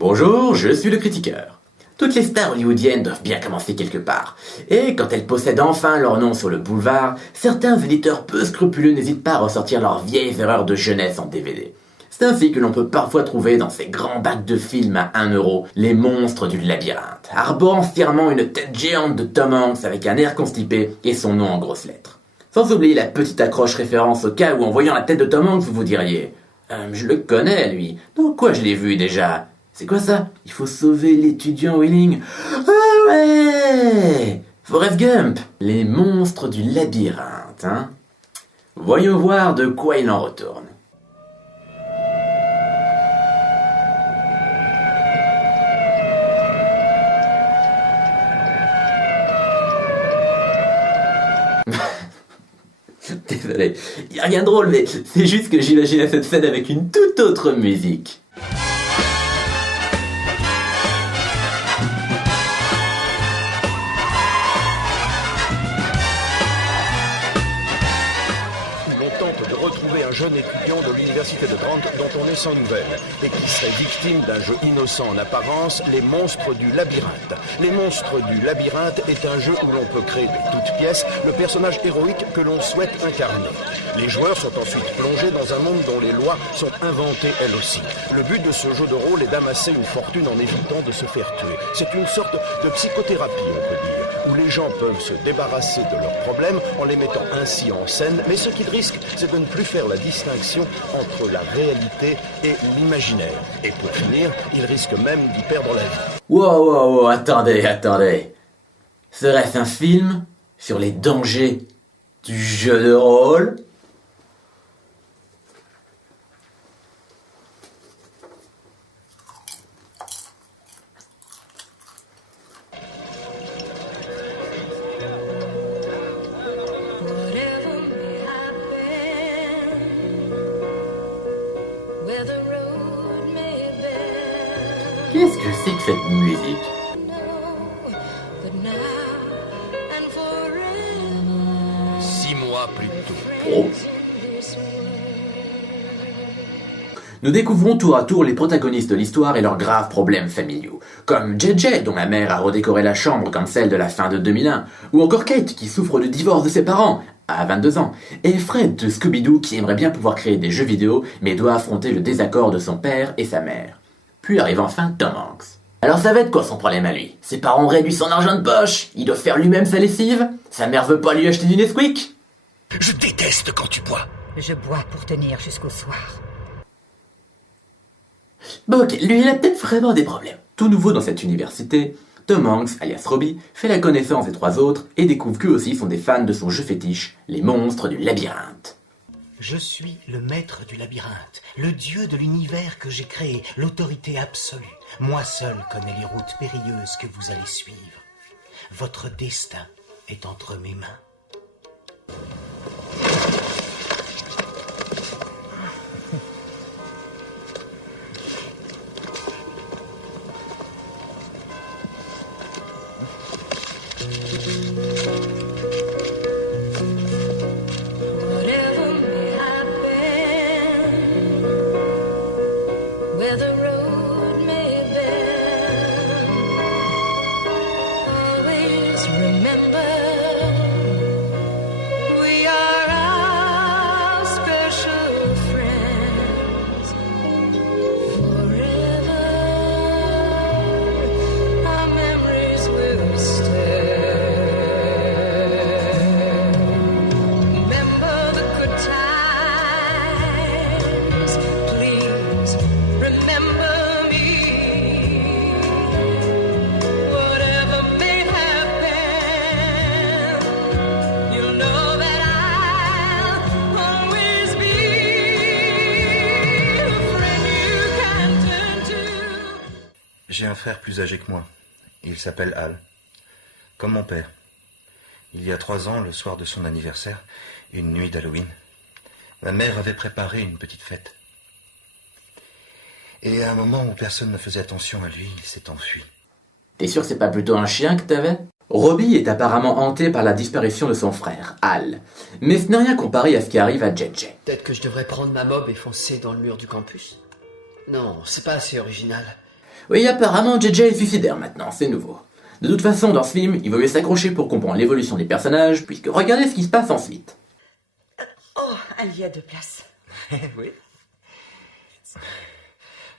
Bonjour, je suis le critiqueur. Toutes les stars hollywoodiennes doivent bien commencer quelque part. Et quand elles possèdent enfin leur nom sur le boulevard, certains éditeurs peu scrupuleux n'hésitent pas à ressortir leurs vieilles erreurs de jeunesse en DVD. C'est ainsi que l'on peut parfois trouver dans ces grands bacs de films à 1 € les monstres du labyrinthe, arborant fièrement une tête géante de Tom Hanks avec un air constipé et son nom en grosses lettres. Sans oublier la petite accroche référence au cas où en voyant la tête de Tom Hanks vous vous diriez « Je le connais lui, dans quoi je l'ai vu déjà ?» C'est quoi ça? Il faut sauver l'étudiant Wheeling. Ah ouais! Forrest Gump! Les monstres du labyrinthe, hein? Voyons voir de quoi il en retourne. Désolé, y a rien de drôle, mais c'est juste que j'imagine cette scène avec une toute autre musique. De retrouver un jeune étudiant de l'université de Grant dont on est sans nouvelles et qui serait victime d'un jeu innocent en apparence, les monstres du labyrinthe. Les monstres du labyrinthe est un jeu où l'on peut créer de toutes pièces le personnage héroïque que l'on souhaite incarner. Les joueurs sont ensuite plongés dans un monde dont les lois sont inventées elles aussi. Le but de ce jeu de rôle est d'amasser une fortune en évitant de se faire tuer. C'est une sorte de psychothérapie, on peut dire, où les gens peuvent se débarrasser de leurs problèmes en les mettant ainsi en scène, mais ce qu'ils risquent, c'est de ne plus faire la distinction entre la réalité et l'imaginaire. Et pour finir, ils risquent même d'y perdre la vie. Wow, attendez. Serait-ce un film sur les dangers du jeu de rôle? Qu'est-ce que c'est que cette musique? 6 mois plus tôt. Oh. Nous découvrons tour à tour les protagonistes de l'histoire et leurs graves problèmes familiaux, comme JJ dont la mère a redécoré la chambre comme celle de la fin de 2001, ou encore Kate qui souffre du divorce de ses parents à 22 ans, et Fred de Scooby-Doo qui aimerait bien pouvoir créer des jeux vidéo mais doit affronter le désaccord de son père et sa mère. Puis arrive enfin Tom Hanks. Alors ça va être quoi son problème à lui? Ses parents réduisent son argent de poche? Il doit faire lui-même sa lessive? Sa mère veut pas lui acheter du Nesquik? Je déteste quand tu bois. Je bois pour tenir jusqu'au soir. Bon ok, lui il a peut-être vraiment des problèmes. Tout nouveau dans cette université, Tom Hanks, alias Robbie, fait la connaissance des 3 autres et découvre qu'eux aussi sont des fans de son jeu fétiche, les monstres du labyrinthe. Je suis le maître du labyrinthe, le dieu de l'univers que j'ai créé, l'autorité absolue. Moi seul connais les routes périlleuses que vous allez suivre. Votre destin est entre mes mains. J'ai un frère plus âgé que moi. Il s'appelle Al. Comme mon père. Il y a 3 ans, le soir de son anniversaire, une nuit d'Halloween, ma mère avait préparé une petite fête. Et à un moment où personne ne faisait attention à lui, il s'est enfui. T'es sûr que c'est pas plutôt un chien que t'avais? Robbie est apparemment hanté par la disparition de son frère, Al. Mais ce n'est rien comparé à ce qui arrive à JJ. Peut-être que je devrais prendre ma mob et foncer dans le mur du campus? Non, c'est pas assez original. Oui, apparemment JJ est suicidaire maintenant, c'est nouveau. De toute façon, dans ce film, il vaut mieux s'accrocher pour comprendre l'évolution des personnages, puisque regardez ce qui se passe ensuite. Oh, un lit à 2 places. Oui.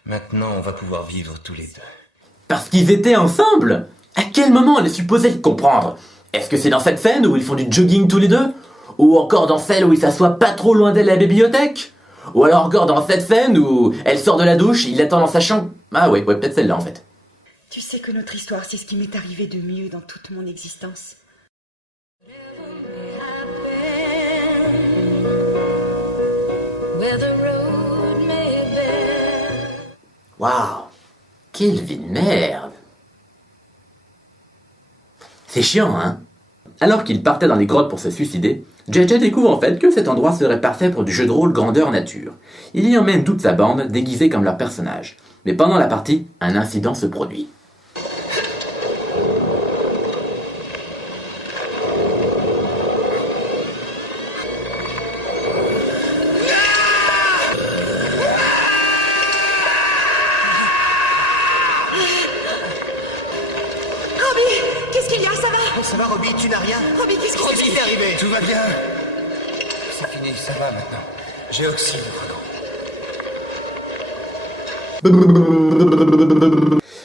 Maintenant, on va pouvoir vivre tous les deux. Parce qu'ils étaient ensemble. À quel moment elle est supposée le comprendre? Est-ce que c'est dans cette scène où ils font du jogging tous les deux? Ou encore dans celle où ils s'assoient pas trop loin d'elle à la bibliothèque? Ou alors encore dans cette scène où elle sort de la douche, il l'attend dans sa chambre? Ah ouais, peut-être celle-là en fait. Tu sais que notre histoire, c'est ce qui m'est arrivé de mieux dans toute mon existence. Waouh, quelle vie de merde. C'est chiant, hein? Alors qu'il partait dans les grottes pour se suicider, JJ découvre en fait que cet endroit serait parfait pour du jeu de rôle grandeur nature. Il y emmène toute sa bande, déguisée comme leur personnage. Mais pendant la partie, un incident se produit. Robbie, qu'est-ce qu'il y a? Ça va? Ça va, Robbie, tu n'as rien? Robbie, qu'est-ce qui t'est arrivé? Tout va bien. C'est fini, ça va maintenant. J'ai oxy le dragon.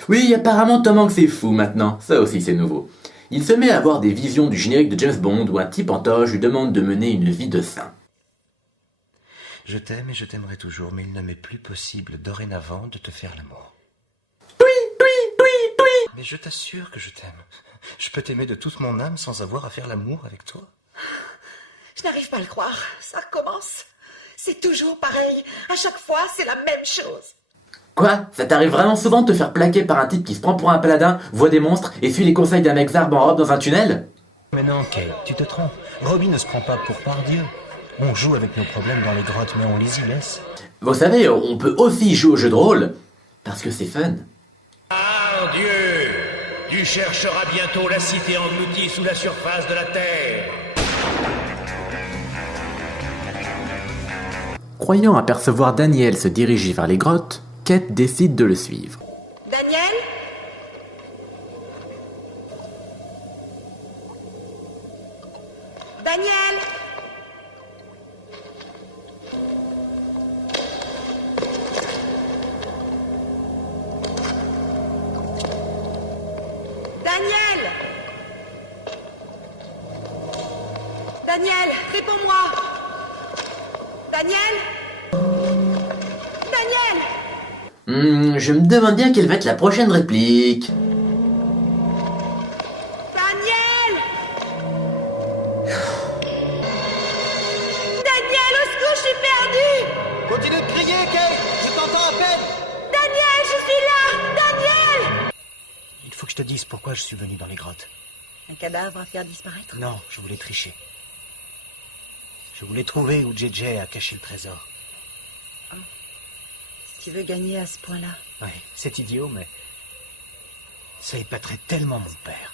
Oui, apparemment Tom Hanks est fou maintenant, ça aussi c'est nouveau. Il se met à avoir des visions du générique de James Bond où un type en toge lui demande de mener une vie de saint. Je t'aime et je t'aimerai toujours, mais il ne m'est plus possible dorénavant de te faire l'amour. Mais je t'assure que je t'aime. Je peux t'aimer de toute mon âme sans avoir à faire l'amour avec toi. Je n'arrive pas à le croire. Ça recommence. C'est toujours pareil. À chaque fois, c'est la même chose. Quoi? Ça t'arrive vraiment souvent de te faire plaquer par un type qui se prend pour un paladin, voit des monstres et suit les conseils d'un mec zarbe en robe dans un tunnel? Mais non, Kate, tu te trompes. Robbie ne se prend pas pour Pardieu. On joue avec nos problèmes dans les grottes, mais on les y laisse. Vous savez, on peut aussi jouer au jeu de rôle, parce que c'est fun. Ah, Dieu! Tu chercheras bientôt la cité engloutie sous la surface de la Terre. Croyant apercevoir Daniel se diriger vers les grottes, Kate décide de le suivre. Daniel? Daniel? Daniel? Daniel, réponds-moi! Daniel? Daniel? Je me demande bien quelle va être la prochaine réplique. Daniel! Daniel, au secours, je suis perdue! Continue de crier, Kate! Je t'entends à peine! Daniel, je suis là! Daniel! Il faut que je te dise pourquoi je suis venu dans les grottes. Un cadavre à faire disparaître? Non, je voulais tricher. Je voulais trouver où JJ a caché le trésor. Tu veux gagner à ce point-là? Oui, c'est idiot, mais ça épaterait tellement mon père.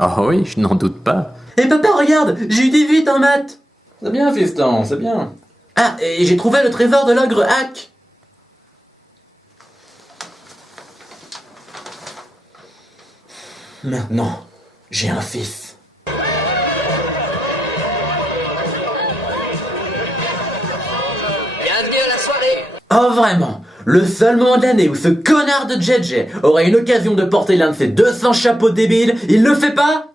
Oh oui, je n'en doute pas. Eh papa, regarde, j'ai eu 18 en maths. C'est bien, fiston, c'est bien. Ah, et j'ai trouvé le trésor de l'ogre Hack. Maintenant, j'ai un fils. Bienvenue à la soirée. Oh vraiment, le seul moment de l'année où ce connard de JJ aurait une occasion de porter l'un de ses 200 chapeaux débiles, il le fait pas?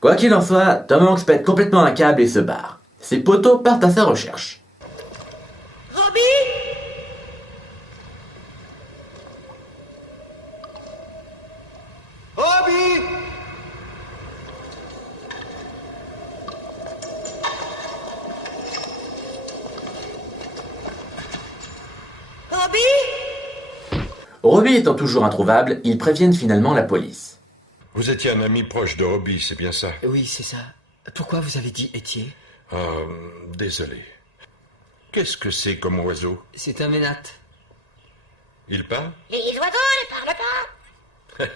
Quoi qu'il en soit, Tom Hanks pète complètement un câble et se barre. Ses potos partent à sa recherche. Robbie? Robbie! Robbie? Robbie étant toujours introuvable, ils préviennent finalement la police. Vous étiez un ami proche de Robbie, c'est bien ça? Oui, c'est ça. Pourquoi vous avez dit étiez? Ah, désolé. Qu'est-ce que c'est comme oiseau? C'est un ménat. Il parle? Les oiseaux ne parlent pas.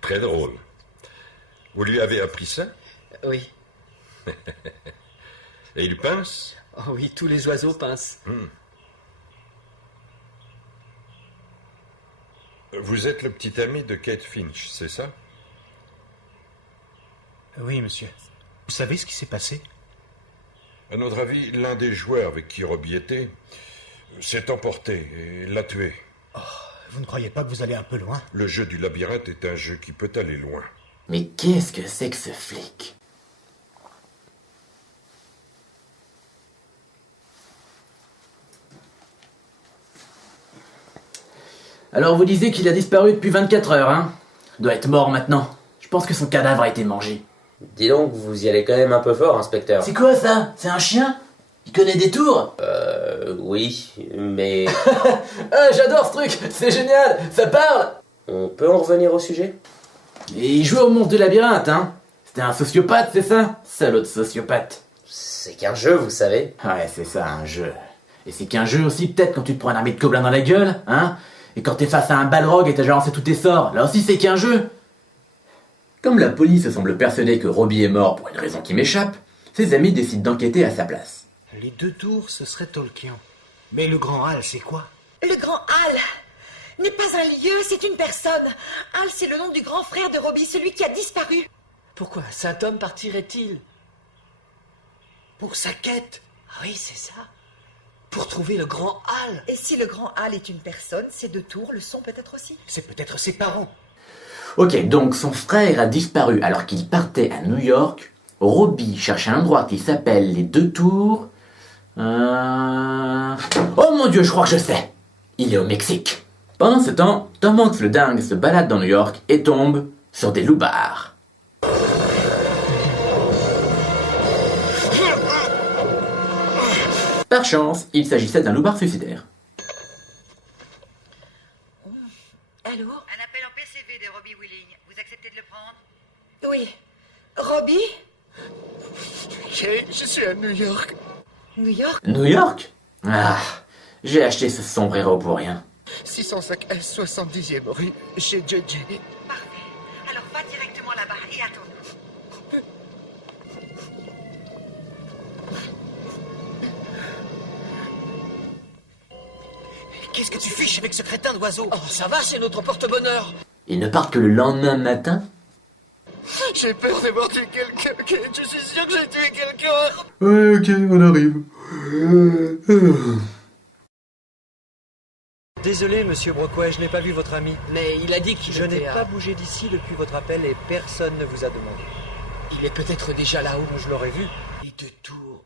Très drôle. Vous lui avez appris ça? Oui. Et il pince? Oh oui, tous les oiseaux pincent. Vous êtes le petit ami de Kate Finch, c'est ça? Oui, monsieur. Vous savez ce qui s'est passé? À notre avis, l'un des joueurs avec qui Robbie était s'est emporté et l'a tué. Oh, vous ne croyez pas que vous allez un peu loin? Le jeu du labyrinthe est un jeu qui peut aller loin. Mais qu'est-ce que c'est que ce flic? Alors vous disiez qu'il a disparu depuis 24 heures, hein? Doit être mort maintenant. Je pense que son cadavre a été mangé. Dis donc, vous y allez quand même un peu fort, inspecteur. C'est quoi ça? C'est un chien? Il connaît des tours? Oui, mais... Ah, j'adore ce truc! C'est génial! Ça parle! On peut en revenir au sujet? Et il jouait au monstre du labyrinthe, hein? C'était un sociopathe, c'est ça? Salaud de sociopathe. C'est qu'un jeu, vous savez. Ouais, c'est ça, un jeu. Et c'est qu'un jeu aussi, peut-être, quand tu te prends un armée de gobelins dans la gueule, hein? Et quand t'es face à un balrog et t'as déjà lancé tous tes sorts, là aussi c'est qu'un jeu. Comme la police semble persuadée que Robbie est mort pour une raison qui m'échappe, ses amis décident d'enquêter à sa place. Les 2 tours, ce serait Tolkien. Mais le Grand Hall, c'est quoi? Le grand Hal n'est pas un lieu, c'est une personne. Hal, c'est le nom du grand frère de Robbie, celui qui a disparu. Pourquoi Saint Homme partirait-il? Pour sa quête. Ah oui, c'est ça. Pour trouver le grand Hal. Et si le grand Hal est une personne, ces 2 tours le sont peut-être aussi. C'est peut-être ses parents. Ok, donc son frère a disparu alors qu'il partait à New York. Robbie cherche un endroit qui s'appelle les 2 tours. Oh mon dieu, je crois que je sais. Il est au Mexique. Pendant ce temps, Tom Hanks le dingue se balade dans New York et tombe sur des loupards. Par chance, il s'agissait d'un loupard suicidaire. Allô? Un appel en PCV de Robbie Willing. Vous acceptez de le prendre? Oui. Robbie? Je suis à New York. New York? New York? Ah, j'ai acheté ce sombrero pour rien. 605 S 70e rue chez JJ. Parfait. Alors va directement là-bas et attends. Qu'est-ce que tu fiches avec ce crétin d'oiseau? Oh, ça va, c'est notre porte-bonheur. Ils ne partent que le lendemain matin? J'ai peur d'avoir tué quelqu'un. Je suis sûr que j'ai tué quelqu'un. Ouais, ok, on arrive. Désolé, monsieur Brockway, je n'ai pas vu votre ami. Mais il a dit qu'il Je n'ai était pas bougé d'ici depuis votre appel et personne ne vous a demandé. Il est peut-être déjà là-haut. Je l'aurais vu. Les 2 tours.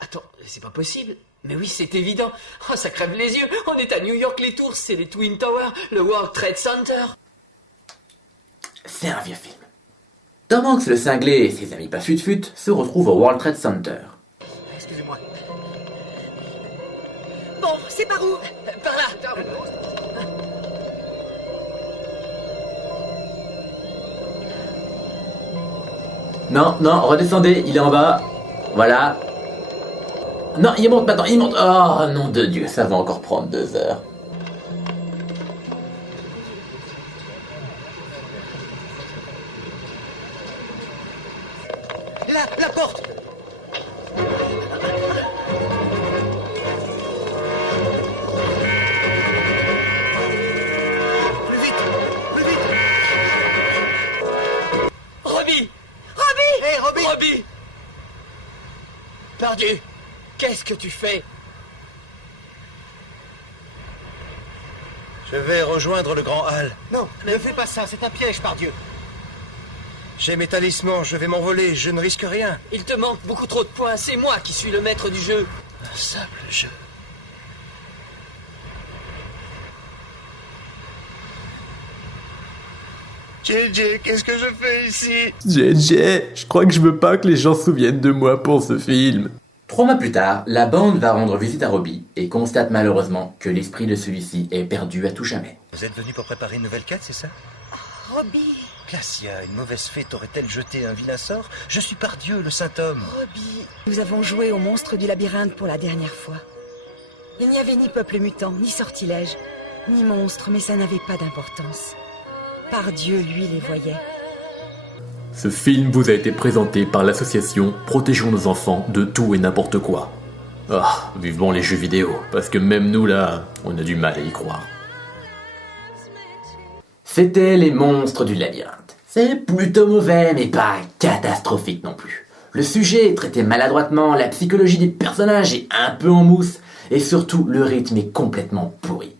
Attends, c'est pas possible. Mais oui, c'est évident. Oh, ça crève les yeux. On est à New York, les tours, c'est les Twin Towers, le World Trade Center. C'est un vieux film. Tom Hanks le cinglé et ses amis pas fut-fut se retrouvent au World Trade Center. Excusez-moi. Bon, c'est par où? Par là. Non, non, redescendez, il est en bas. Voilà. Non, il monte maintenant, il monte. Oh, nom de Dieu, ça va encore prendre 2 heures. Là, la porte. Plus vite. Plus vite. Robbie. Hé, Robbie. Robbie. Pardieu, qu'est-ce que tu fais? Je vais rejoindre le grand hall. Non, ne fais pas ça, c'est un piège, pardieu. J'ai mes talismans, je vais m'envoler, je ne risque rien. Il te manque beaucoup trop de points, c'est moi qui suis le maître du jeu. Un simple jeu. JJ, qu'est-ce que je fais ici? JJ, je crois que je veux pas que les gens se souviennent de moi pour ce film. 3 mois plus tard, la bande va rendre visite à Robbie et constate malheureusement que l'esprit de celui-ci est perdu à tout jamais. Vous êtes venu pour préparer une nouvelle quête, c'est ça? Robbie, Cassia, une mauvaise fée t'aurait-elle jeté un vilain sort? Je suis par Dieu, le saint homme. Robbie. Nous avons joué au monstre du labyrinthe pour la dernière fois. Il n'y avait ni peuple mutant, ni sortilège, ni monstre, mais ça n'avait pas d'importance. Par Dieu, lui, les voyait. Ce film vous a été présenté par l'association Protégeons nos enfants de tout et n'importe quoi. Ah, vivement les jeux vidéo, parce que même nous là, on a du mal à y croire. C'était Les Monstres du Labyrinthe. C'est plutôt mauvais, mais pas catastrophique non plus. Le sujet est traité maladroitement, la psychologie des personnages est un peu en mousse, et surtout le rythme est complètement pourri.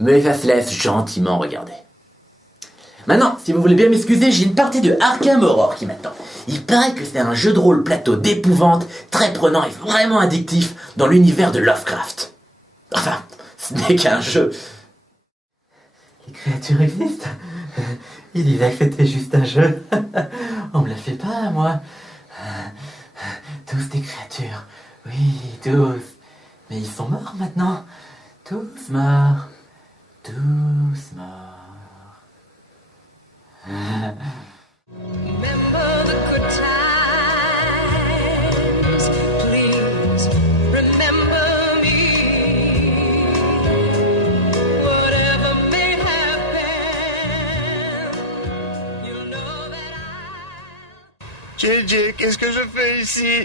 Mais ça se laisse gentiment regarder. Maintenant, si vous voulez bien m'excuser, j'ai une partie de Arkham Horror qui m'attend. Il paraît que c'est un jeu de rôle plateau d'épouvante, très prenant et vraiment addictif dans l'univers de Lovecraft. Enfin, ce n'est qu'un jeu. Les créatures existent. Il disait que c'était juste un jeu. On me l'a fait pas, moi. Tous des créatures. Oui, tous. Mais ils sont morts maintenant. Tous morts. Tous morts. Remember the good times, please remember me. Whatever may happen, you know that JJ, qu'est-ce que je fais ici?